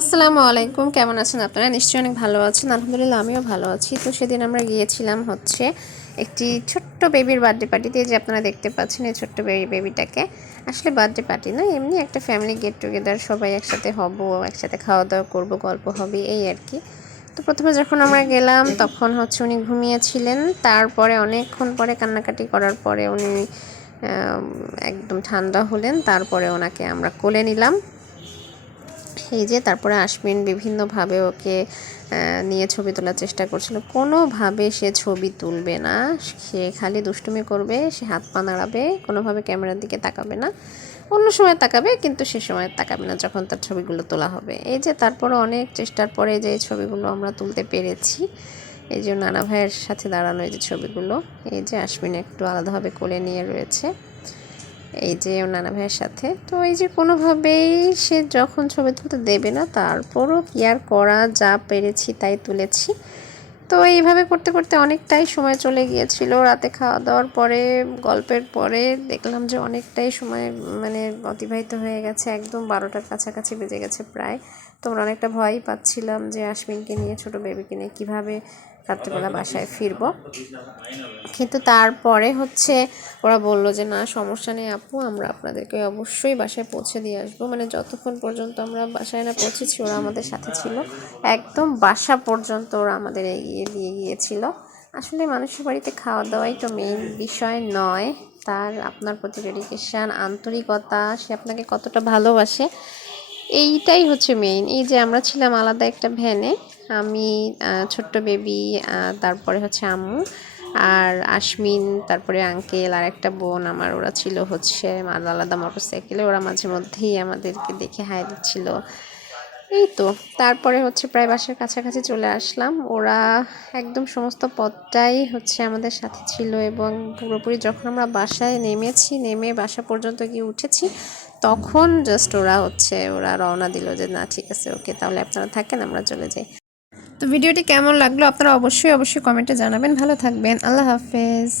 আসসালামু আলাইকুম, কেমন আছেন আপনারা? নিশ্চয়ই অনেক ভালো আছেন। আলহামদুলিল্লাহ আমিও ভালো আছি। তো সেদিন আমরা গিয়েছিলাম হচ্ছে একটি ছোট্ট বেবির বার্থডে পার্টিতে। যে আপনারা দেখতে পাচ্ছেন এই ছোট্ট বেবিটাকে, আসলে বার্থডে পার্টি না, এমনি একটা ফ্যামিলি গেট টুগেদার, সবাই একসাথে হব, একসাথে খাওয়া দাওয়া করবো, গল্প হবে, এই আর কি। তো প্রথমে যখন আমরা গেলাম তখন হচ্ছে উনি ঘুমিয়েছিলেন। তারপরে অনেকক্ষণ পরে কান্নাকাটি করার পরে উনি একদম ঠান্ডা হলেন। তারপরে ওনাকে আমরা কোলে নিলাম। এই যে তারপরে আশমিন বিভিন্নভাবে ওকে নিয়ে ছবি তোলার চেষ্টা করছিল। কোনোভাবে সে ছবি তুলবে না, সে খালি দুষ্টুমি করবে, সে হাত পা নাড়াবে, কোনোভাবে ক্যামেরার দিকে তাকাবে না। অন্য সময় তাকাবে কিন্তু সে সময় তাকাবে না যখন তার ছবিগুলো তোলা হবে। এই যে তারপরে অনেক চেষ্টার পরে যে ছবিগুলো আমরা তুলতে পেরেছি, এই যে নানা ভাইয়ের সাথে দাঁড়ানো এই যে ছবিগুলো, এই যে আশমিন একটু আলাদাভাবে কোলে নিয়ে রয়েছে এই যে ওর নানা ভাইয়ের সাথে। তো এই যে কোনোভাবেই সে যখন ছবি তুলতে দেবে না, তারপরও কি আর করা, যা পেরেছি তাই তুলেছি। তো এইভাবে করতে করতে অনেকটাই সময় চলে গিয়েছিল। রাতে খাওয়া দাওয়ার পরে, গল্পের পরে দেখলাম যে অনেকটাই সময় মানে অতিবাহিত হয়ে গেছে, একদম 12টার কাছাকাছি বেজে গেছে প্রায়। তো আমরা অনেকটা ভয়ই পাচ্ছিলাম যে আশমিনকে নিয়ে, ছোটো বেবিকে নিয়ে কীভাবে রাত্রিবেলা বাসায় ফিরবো। কিন্তু তারপরে হচ্ছে ওরা বলল যে না, সমস্যা নেই আপু, আমরা আপনাদেরকে অবশ্যই বাসায় পৌঁছে দিয়ে আসবো। মানে যতক্ষণ পর্যন্ত আমরা বাসায় না পৌঁছেছি ওরা আমাদের সাথে ছিল, একদম বাসা পর্যন্ত ওরা আমাদের এগিয়ে দিয়ে গিয়েছিল। আসলে মানুষের বাড়িতে খাওয়া দাওয়াই তো মেইন বিষয় নয়, তার আপনার প্রতি ডেডিকেশান, আন্তরিকতা, সে আপনাকে কতটা ভালোবাসে, এইটাই হচ্ছে মেইন। এই যে আমরা ছিলাম আলাদা একটা ভ্যানে, আমি, ছোট্ট বেবি, তারপরে হচ্ছে আম্মু আর আশমিন, তারপরে আঙ্কেল আর একটা বোন আমার, ওরা ছিল হচ্ছে আলাদা আলাদা মোটরসাইকেলে। ওরা মাঝে মধ্যেই আমাদেরকে দেখে হাই দিচ্ছিল। এই তো তারপরে হচ্ছে প্রায় বাসার কাছাকাছি চলে আসলাম। ওরা একদম সমস্ত পথটাই হচ্ছে আমাদের সাথে ছিল, এবং পুরোপুরি যখন আমরা বাসায় নেমেছি, নেমে বাসা পর্যন্ত গিয়ে উঠেছি, তখন জাস্ট ওরা রওনা দিল যে না ঠিক আছে, ওকে তাহলে আপনারা থাকেন, আমরা চলে যাই। তো ভিডিওটি কেমন লাগলো আপনারা অবশ্যই অবশ্যই কমেন্টে জানাবেন। ভালো থাকবেন, আল্লাহ হাফেজ।